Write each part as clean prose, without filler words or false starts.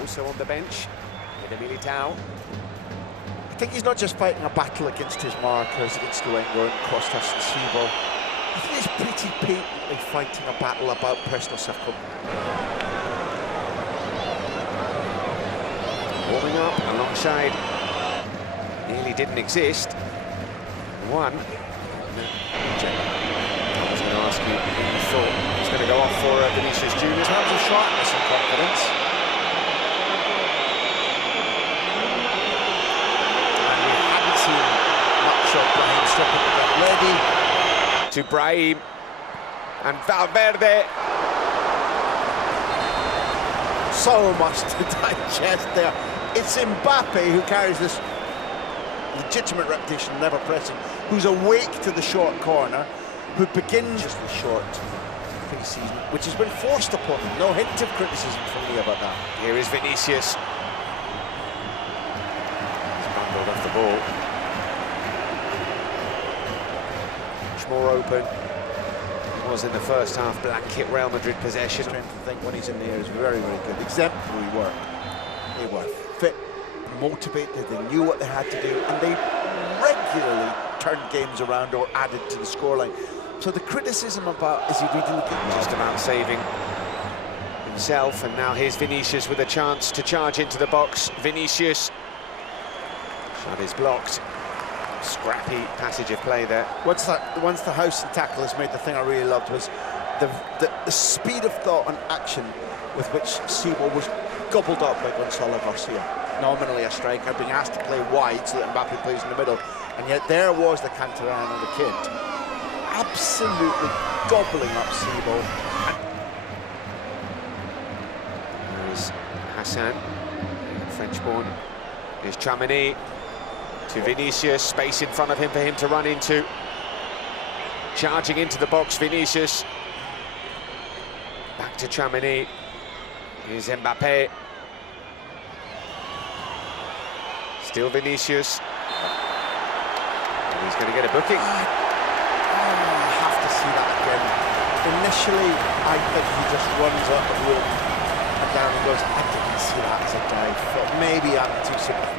Also on the bench, with Militao. I think he's not just fighting a battle against his markers, against Luengo and Costas and Sibo. I think he's pretty patently fighting a battle about personal self-confidence. Warming up alongside, nearly didn't exist. One. I was going to ask you, you thought he was going to go off for Vinicius Jr. In terms of sharpness and confidence. And we haven't seen much of Brahim stripping to get ready. To Brahim and Valverde. So much to digest there. It's Mbappe who carries this legitimate reputation of never pressing, who's awake to the short corner, who begins just the short pre-season, which has been forced upon him. No hint of criticism from me about that. Here is Vinicius. He's bundled off the ball. Much more open. It was in the first half, blanket Real Madrid possession. I think when he's in there is very, very good. Exemplary work. They were fit, motivated, they knew what they had to do, and they regularly turned games around or added to the scoreline. So the criticism about, is he really looking just about saving himself, and now here's Vinicius with a chance to charge into the box. Vinicius. Shot is blocked. Scrappy passage of play there. Once the house and tackle has made, the thing I really loved was the speed of thought and action with which Sibo was gobbled up by Gonzalo Garcia. Nominally a striker, being asked to play wide so that Mbappe plays in the middle, and yet there was the Cantarano, the kid, absolutely gobbling up Sibo. There's Hassan, French-born. Here's Tchouaméni to Vinicius, space in front of him for him to run into. Charging into the box, Vinicius. Back to Tchouaméni. Here's Mbappe. Still Vinicius. And he's going to get a booking. I have to see that again. Initially, I think he just runs up the room and down and goes, I didn't see that as a dive, but maybe I'm too simple.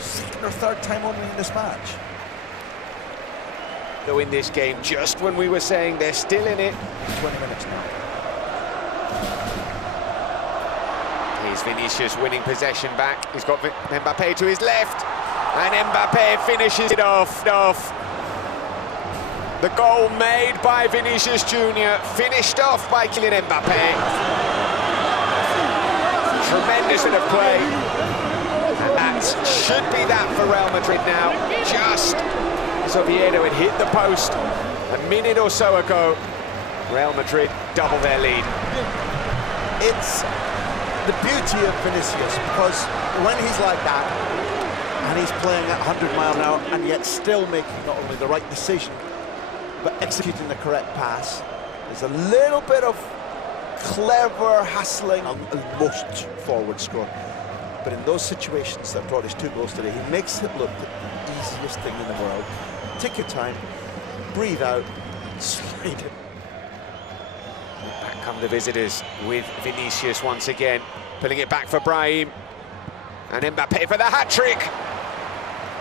Second or third time only in this match. Go in this game just when we were saying they're still in it. 20 minutes now. Here's Vinicius winning possession back. He's got Mbappe to his left, and Mbappe finishes it off. The goal made by Vinicius Jr., finished off by Kylian Mbappe. Tremendous bit of play, and that should be that for Real Madrid now. Just as Oviedo had hit the post a minute or so ago, Real Madrid double their lead. It's the beauty of Vinicius, because when he's like that, and he's playing at 100 miles an hour, and yet still making not only the right decision, but executing the correct pass, there's a little bit of clever hassling on most forward score. But in those situations that brought his 2 goals today, he makes it look the easiest thing in the world. Take your time, breathe out, slide it. Back come the visitors with Vinicius once again, pulling it back for Brahim. And Mbappe for the hat-trick.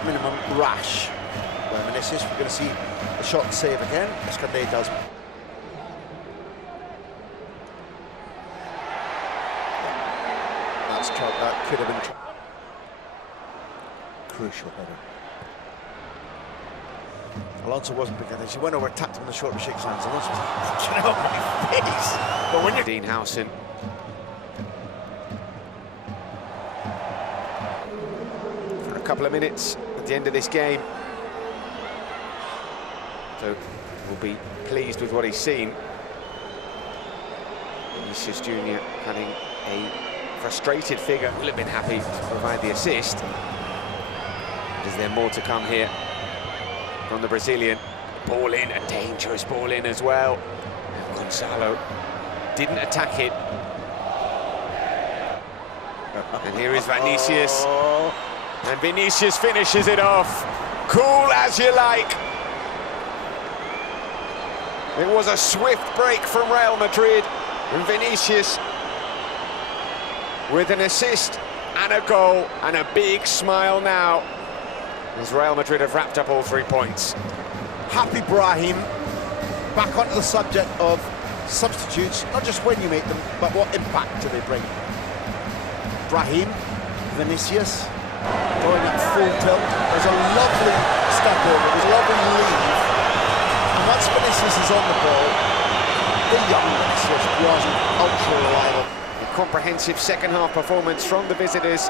Minimum rash. By Vinicius, we're going to see the shot and save again. Escandé does. That could have been crucial header. Alonso wasn't big at this. He went over, tapped him in the shoulder, shakes hands. Alonso was like, get out of my face. But when you're Dean Howson. For a couple of minutes at the end of this game. So we'll be pleased with what he's seen. Vinicius Jr. having a frustrated figure, will have been happy to provide the assist. Is there more to come here from the Brazilian? Ball in, a dangerous ball in as well. And Gonzalo didn't attack it. And here is Vinicius. And Vinicius finishes it off. Cool as you like. It was a swift break from Real Madrid, and Vinicius with an assist and a goal and a big smile now, as Real Madrid have wrapped up all 3 points. Happy Brahim, back onto the subject of substitutes, not just when you make them, but what impact do they bring. Brahim, Vinicius, going at full tilt. There's a lovely step over, there's a lovely lead. And once Vinicius is on the ball, the young Vinicius wasn't ultra reliable. A comprehensive second half performance from the visitors